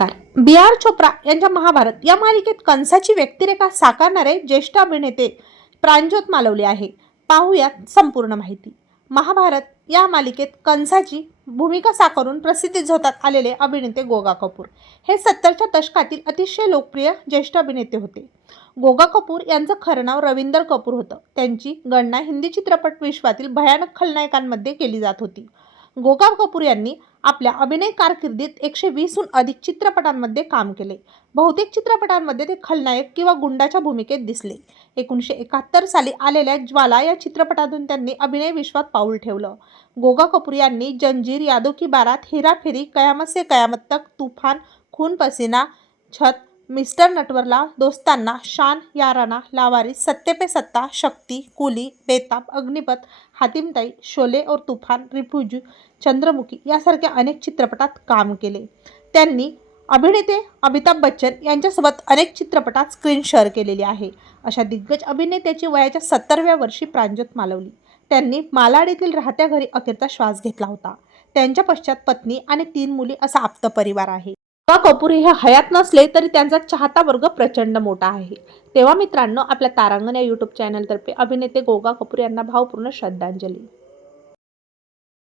नमस्कार. बी आर चोप्रा यांच्या महाभारत या मालिकेत कंसाची व्यक्तिरेखा साकारणारे ज्येष्ठ अभिनेते प्रांजोत मालवले आहे. पाहूयात संपूर्ण माहिती. महाभारत या मालिकेत कंसाची भूमिका साकारून प्रसिद्धी झोतात आलेले अभिनेते गोगा कपूर. हे सत्तरच्या दशकातील अतिशय लोकप्रिय ज्येष्ठ अभिनेते होते. गोगा कपूर यांचं खरं नाव रवींदर कपूर होतं. त्यांची गणना हिंदी चित्रपट विश्वातील भयानक खलनायकांमध्ये केली जात होती. गोगा कपूर यांनी आपल्या अभिनय कारकिर्दीत एकशे वीसहून अधिक चित्रपटांमध्ये काम केले. बहुतेक चित्रपटांमध्ये ते खलनायक किंवा गुंडाच्या भूमिकेत दिसले. एकोणीसशे एकाहत्तर साली आलेल्या ज्वाला या चित्रपटातून त्यांनी अभिनय विश्वात पाऊल ठेवलं. गोगा कपूर यांनी जंजीर यादो की बारात हेराफेरी कयामत से कयामत तक तुफान खून पसीना छत मिस्टर नटवरला दोस्तांना शान याराना लावारी सत्ते पे सत्ता शक्ती कुली बेताब अग्निपथ हातिमताई शोले और तुफान रिफ्युजी चंद्रमुखी यासारख्या अनेक चित्रपटात काम केले. त्यांनी अभिनेते अमिताभ बच्चन यांच्यासोबत अनेक चित्रपटात स्क्रीन शेअर केलेली आहे. अशा दिग्गज अभिनेत्याची वयाच्या सत्तरव्या वर्षी प्रांजत मालवली. त्यांनी मालाड येथील राहत्या घरी अखेरचा श्वास घेतला होता. त्यांच्या पश्चात पत्नी आणि तीन मुली असा आप्त परिवार आहे. कपूर हे हयात नसले तरी त्यांचा चाहता वर्ग प्रचंड मोठा आहे. तेव्हा मित्रांनो आपल्या तारांगण या यूट्यूब चॅनलतर्फे अभिनेते गोगा कपूर यांना भावपूर्ण श्रद्धांजली.